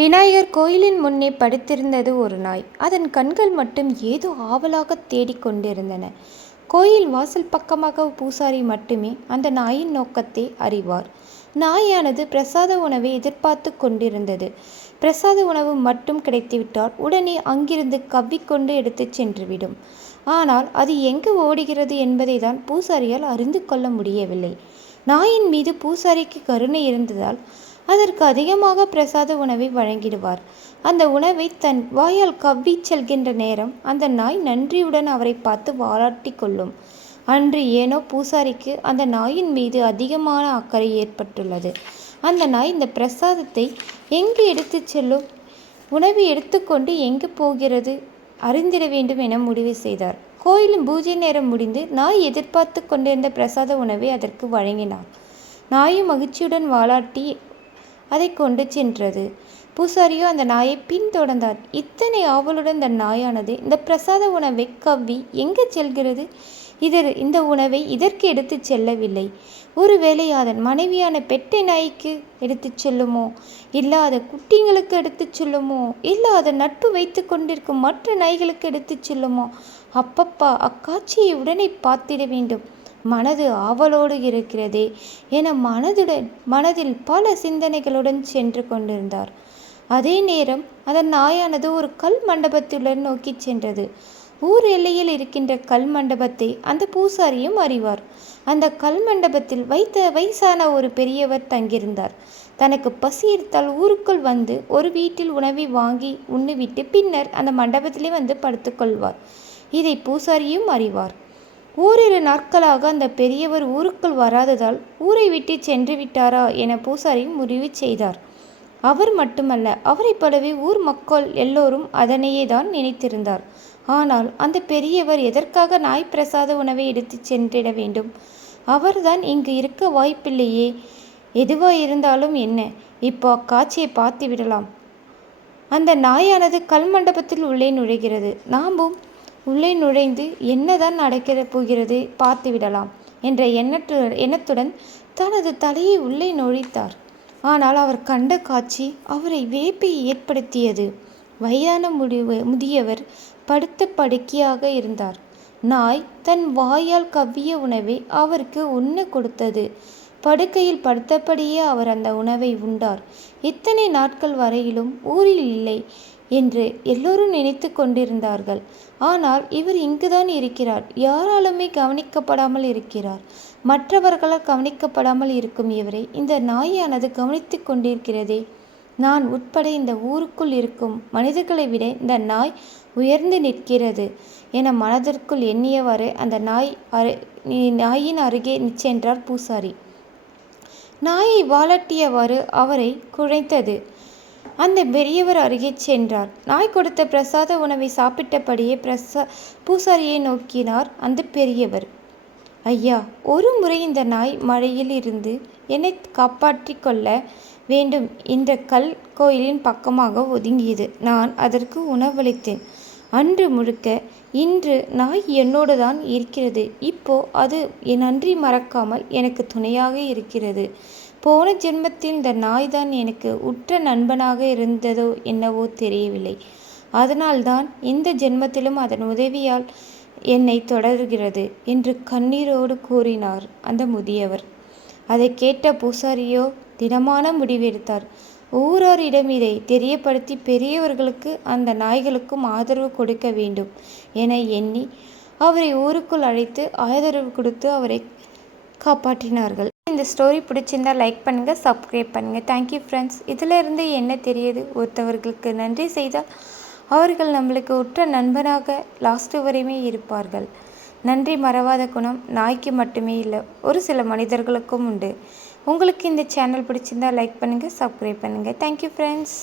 விநாயகர் கோயிலின் முன்னே படுத்திருந்தது ஒரு நாய். அதன் கண்கள் மட்டும் ஏதோ ஆவலாக தேடிக் கொண்டிருந்தன. கோயில் வாசல் பக்கமாக பூசாரி மட்டுமே அந்த நாயின் நோக்கத்தை அறிவார். நாயானது பிரசாத உணவை எதிர்பார்த்து கொண்டிருந்தது. பிரசாத உணவு மட்டும் கிடைத்துவிட்டால் உடனே அங்கிருந்து கவ்விக்கொண்டு எடுத்துச் சென்றுவிடும். ஆனால் அது எங்கு ஓடுகிறது என்பதை தான் பூசாரியால் அறிந்து கொள்ள முடியவில்லை. நாயின் மீது பூசாரிக்கு கருணை இருந்ததால் அதற்கு அதிகமாக பிரசாத உணவை வழங்கிடுவார். அந்த உணவை தன் வாயால் கவ்வி செல்கின்ற நேரம் அந்த நாய் நன்றியுடன் அவரை பார்த்து வாலாட்டி கொள்ளும். அன்று ஏனோ பூசாரிக்கு அந்த நாயின் மீது அதிகமான அக்கறை ஏற்பட்டுள்ளது. அந்த நாய் இந்த பிரசாதத்தை எங்கு எடுத்துச் செல்லும், உணவை எடுத்துக்கொண்டு எங்கு போகிறது அறிந்திட வேண்டும் என முடிவு செய்தார். கோயிலின் பூஜை நேரம் முடிந்து நாய் எதிர்பார்த்து கொண்டிருந்த பிரசாத உணவை அதற்கு வழங்கினார். நாயும் மகிழ்ச்சியுடன் வாலாட்டி அதை கொண்டு சென்றது. பூசாரியோ அந்த நாயை பின்தொடர்ந்தார். இத்தனை ஆவலுடன் இந்த நாயானது இந்த பிரசாத உணவை கவ்வி எங்கு செல்கிறது? இந்த உணவை இதற்கு எடுத்து செல்லவில்லை. ஒருவேளை அதன் மனைவியான பெட்டை நாய்க்கு எடுத்துச் செல்லுமோ, இல்லாத குட்டிங்களுக்கு எடுத்துச் செல்லுமோ, இல்லாத நட்பு வைத்து கொண்டிருக்கும் மற்ற நாய்களுக்கு எடுத்துச் செல்லுமோ? அப்பப்பா, அக்காட்சியை உடனே பார்த்திட வேண்டும். மனது ஆவலோடு இருக்கிறதே என மனதில் பல சிந்தனைகளுடன் சென்று கொண்டிருந்தார். அதே நேரம் அதன் நாயானது ஒரு கல் மண்டபத்துடன் நோக்கி சென்றது. ஊர் எல்லையில் இருக்கின்ற கல் மண்டபத்தை அந்த பூசாரியும் அறிவார். அந்த கல் மண்டபத்தில் வயசான ஒரு பெரியவர் தங்கியிருந்தார். தனக்கு பசி எடுத்தால் ஊருக்குள் வந்து ஒரு வீட்டில் உணவை வாங்கி உண்ணுவிட்டு பின்னர் அந்த மண்டபத்திலே வந்து படுத்துக்கொள்வார். இதை பூசாரியும் அறிவார். ஓரிரு நாட்களாக அந்த பெரியவர் ஊருக்குள் வராததால் ஊரை விட்டு சென்று விட்டாரா என பூசாரி முடிவு செய்தார். அவர் மட்டுமல்ல, அவரை போலவே ஊர் மக்கள் எல்லோரும் அதனையே தான் நினைத்திருந்தார். ஆனால் அந்த பெரியவர் எதற்காக நாய் பிரசாத உணவை எடுத்து சென்றிட வேண்டும்? அவர்தான் இங்கு இருக்க வாய்ப்பில்லையே. எதுவாயிருந்தாலும் என்ன, இப்போ அக்காட்சியை பார்த்து விடலாம். அந்த நாயானது கல் மண்டபத்தில் உள்ளே நுழைகிறது. நாமும் உள்ளே நுழைந்து என்னதான் நடக்க போகிறது பார்த்து விடலாம் என்ற எண்ணத்துடன் தனது தலையை உள்ளே நுழைத்தார். ஆனால் அவர் கண்ட காட்சி அவரை வியப்பை ஏற்படுத்தியது. வயதான முதியவர் படுத்த படுக்கையாக இருந்தார். நாய் தன் வாயால் கவ்விய உணவை அவருக்கு உண்ண கொடுத்தது. படுக்கையில் படுத்தபடியே அவர் அந்த உணவை உண்டார். இத்தனை நாட்கள் வரையிலும் ஊரில் இல்லை என்று எல்லோரும் நினைத்து கொண்டிருந்தார்கள். ஆனால் இவர் இங்குதான் இருக்கிறார். யாராலுமே கவனிக்கப்படாமல் இருக்கிறார். மற்றவர்களால் கவனிக்கப்படாமல் இருக்கும் இவரை இந்த நாயானது கவனித்து கொண்டிருக்கிறதே. நான் உட்பட இந்த ஊருக்குள் இருக்கும் மனிதர்களை விட இந்த நாய் உயர்ந்து நிற்கிறது என மனதிற்குள் எண்ணியவாறு அந்த நாயின் அருகே சென்றார் பூசாரி. நாயை வாலாட்டியவாறு அவரை குழைத்தது. அந்த பெரியவர் அருகே சென்றார். நாய் கொடுத்த பிரசாத உணவை சாப்பிட்டபடியே பூசாரியை நோக்கினார் அந்த பெரியவர். ஐயா, ஒரு முறை இந்த நாய் மழையில் இருந்து என்னை காப்பாற்றி கொள்ள வேண்டும் இந்த கல் கோயிலின் பக்கமாக ஒதுங்கியது. நான் அதற்கு உணவளித்தேன். அன்று முழுக்க. இன்று நாய் என்னோடு தான் இருக்கிறது. இப்போ அது என் நன்றி மறக்காமல் எனக்கு துணையாக இருக்கிறது. போன ஜென்மத்தில் இந்த நாய் தான் எனக்கு உற்ற நண்பனாக இருந்ததோ என்னவோ தெரியவில்லை. அதனால்தான் இந்த ஜென்மத்திலும் அதன் உதவியால் என்னை தொடர்கிறது என்று கண்ணீரோடு கூறினார் அந்த முதியவர். அதை கேட்ட பூசாரியோ திடமான முடிவெடுத்தார். ஊராரிடம் இதை தெரியப்படுத்தி பெரியவர்களுக்கு அந்த நாய்களுக்கும் ஆதரவு கொடுக்க வேண்டும் என எண்ணி அவரை ஊருக்குள் அழைத்து ஆதரவு கொடுத்து அவரை காப்பாற்றினார்கள். இந்த ஸ்டோரி பிடிச்சிருந்தா லைக் பண்ணுங்கள், சப்ஸ்கிரைப் பண்ணுங்கள். Thank you friends. இதிலிருந்து என்ன தெரியுது? ஒருத்தவர்களுக்கு நன்றி செய்தால் அவர்கள் நம்மளுக்கு உற்ற நண்பனாக லாஸ்ட்டு வரையுமே இருப்பார்கள். நன்றி மறவாத குணம் நாய்க்கு மட்டுமே இல்லை, ஒரு சில மனிதர்களுக்கும் உண்டு. உங்களுக்கு இந்த சேனல் பிடிச்சிருந்தா லைக் பண்ணுங்கள், சப்ஸ்கிரைப் பண்ணுங்கள். Thank you friends.